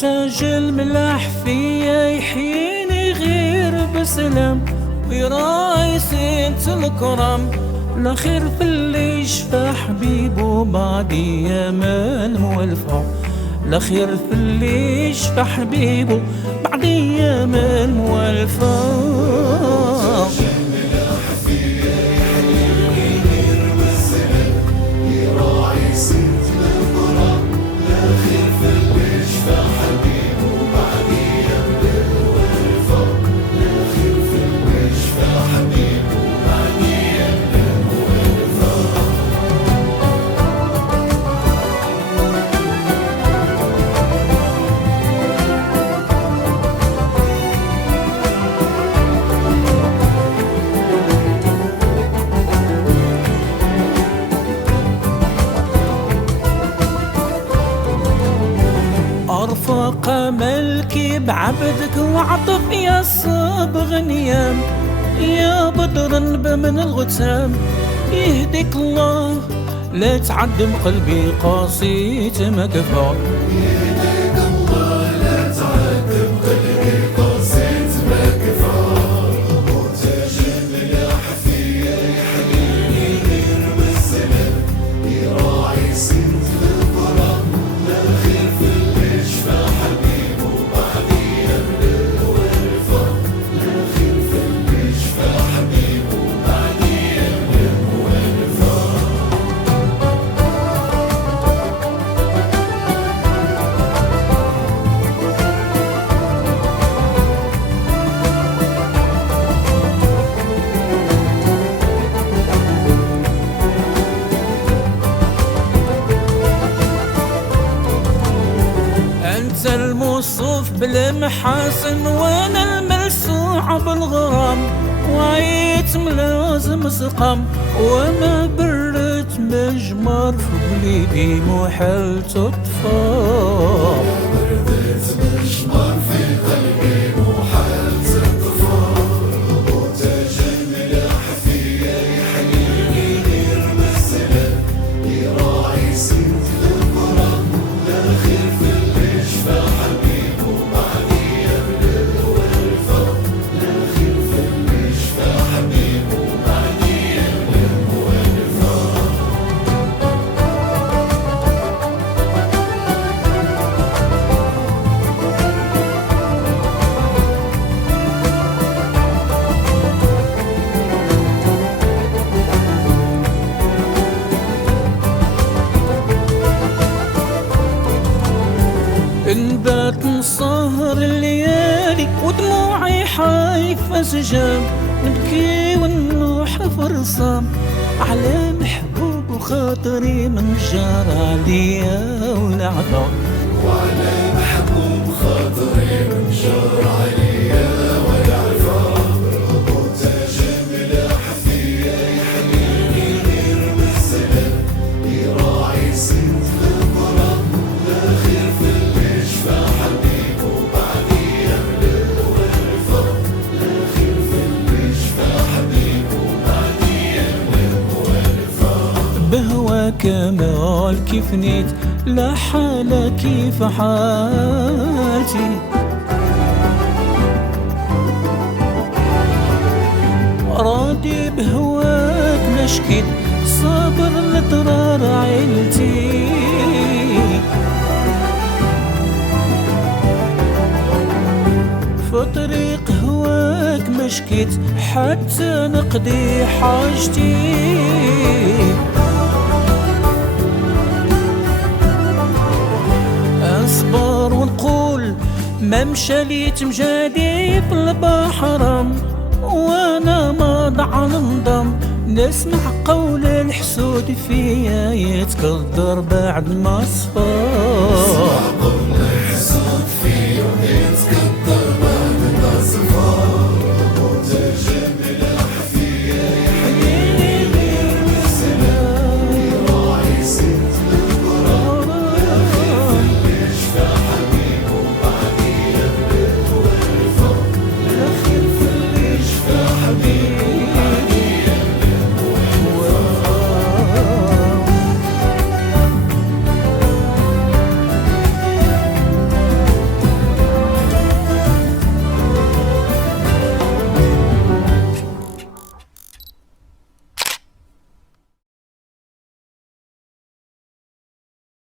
تاج الملاح فيا يحييني غير بسلام، ويراعي سنت الكرام. الاخير في اللي يشفى حبيبه بعد ايام المولفة، الاخير في اللي يشفى حبيبه بعد ايام المولفة. أرفق ملكي بعبدك وعطف يا صبغ نيام، يا بدر بمن الغتام يهديك الله. لا تعدم قلبي قاسيت مكفى، يهديك الله لا تعدم قلبي قاسيت مكفى. وتاج الملاح فيا يحييني غير بالسلام، يراعي سنت الكرام. الاخير في اللي يشفى حبيبه بعد ايام الولفة، الاخير في اللي يشفى حبيبه بعد ايام الولفة. أنت الموصوف بالمحاسن وأنا الملسوع بالغرام، وعيت ملازم سقام وما برت مجمر في قلبي محال تطفى. بردت مجمر في قلبي محال تطفى. وتاج الملاح فيا يحييني غير بالسلام، يراعي سنت الكرام. الاخير في اللي يشفى حبيبه بعد ايام الولفة، الاخير في اللي يشفى حبيبه بعد ايام الولفة. انبات مسهر الليالي ودموعي حايفة سجام، نبكي ونوح في رصام على محبوب وخاطري من جار عليا ولعبة. وعلى محبوب خاطري من جار عليا ولعفا. وتاج الملاح فيا يحييني غير بالسلام، يراعي سنت الكرام. الاخير في اللي يشفى حبيبه بعد ايام الولفة، الاخير في اللي يشفى حبيبه بعد ايام الولفة. بهواك مال كيف نيت لا حالة كيف حالتي، راضي بهواك نشكي صابر لضرار عيلتي. في طريق هواك مشكيت حتى نقضي حاجتي. اصبر ونقول ما مشاليت مجادي في البحر، وانا ما ضع ننضم نسمع قول الحسود فيا يتكدر بعد ما صفى.